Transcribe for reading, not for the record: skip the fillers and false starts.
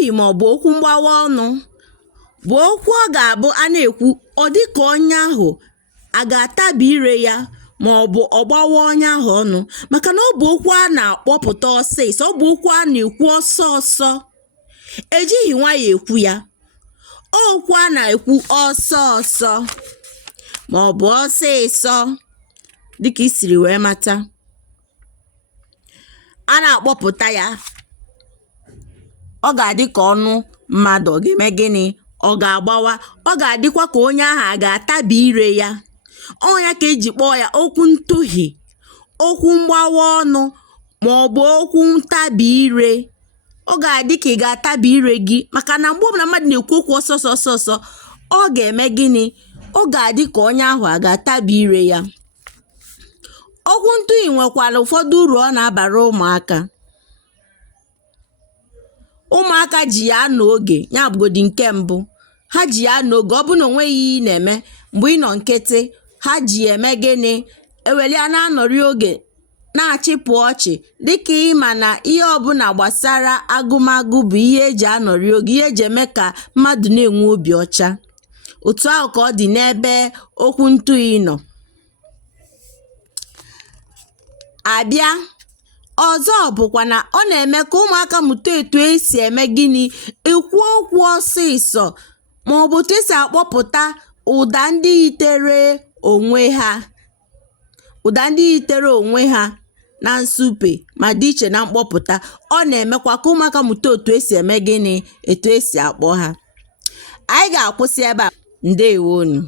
ntụhi ma ọ bụ okwu mgbawa ọnụ bụ okwu ọ ga-abụ a na-ekwu ọ dị ka onye ahụ a ga-atabi ire ya ma ọ bụ ọ gbawa onye ahụ ọnụ, maka na ọ bụ okwu a na-akpọpụta ọsịsọ, ọ bụ okwu a na-ekwu ọsọ ọsọ, ejighị nwayọ ekwu ya. Okwu a na-ekwu ọsọ ọsọ ma ọ bụ ọsịsọ dịka isiri wee mata. A na-akpọpụta ya, ọ ga-adị ka ọnụ mmadụ ọ ga-eme gịnị? Ọ ga-agbawa. Ọ ga-adịkwa ka onye ahụ a ga-atabi ire ya. Ọnya ka eji kpọọ ya okwu ntụhi, okwu mgbawa ọnụ ma ọ bụ okwu ntabi ire. Ọ ga-adị ka ị ga-atabi ire gị, maka na mgbe ọbụla mmadụ na-ekwu okwu ọsọ ọsọ ọ ga-eme gịnị? Ọ ga-adị ka onye ahụ a ga-atabi ire ya. Okwu ntụhi nwekwara ụfọdụ uru ọ na-abara ụmụaka. Ụmụaka ji ya anọ oge, ya bụgodi nke mbụ. Ha ji ya anọ oge, ọ bụ na onweghị ihe ị na-eme mgbe ị nọ nkịtị, ha ji eme gịnị? Eweli ya na-anọrị oge na-achịpụ ọchị, dịka ịma na ihe ọbụla gbasara agụmagụ bụ ihe eji anọrị oge, ihe eji eme ka mmadụ na-enwe obi ọcha. Otu ahụ ka ọ dị n'ebe okwu ntụhi nọ. Abịa ọzọ bụkwa na ọ na-eme ka ụmụaka mụta etu esi eme gịnị? Ekwu okwu ọsịsọ ma ọ bụ etu esi akpọpụta ụda ndị yitere onwe ha. Ụda ndị yitere onwe ha na nsupe ma dị iche na mkpọpụta. Ọ na-emekwa ka ụmụaka mụta otu esi eme gịnị? Etu esi akpọ ha. Anyị ga-akwụsị ebe a. Ndewonu.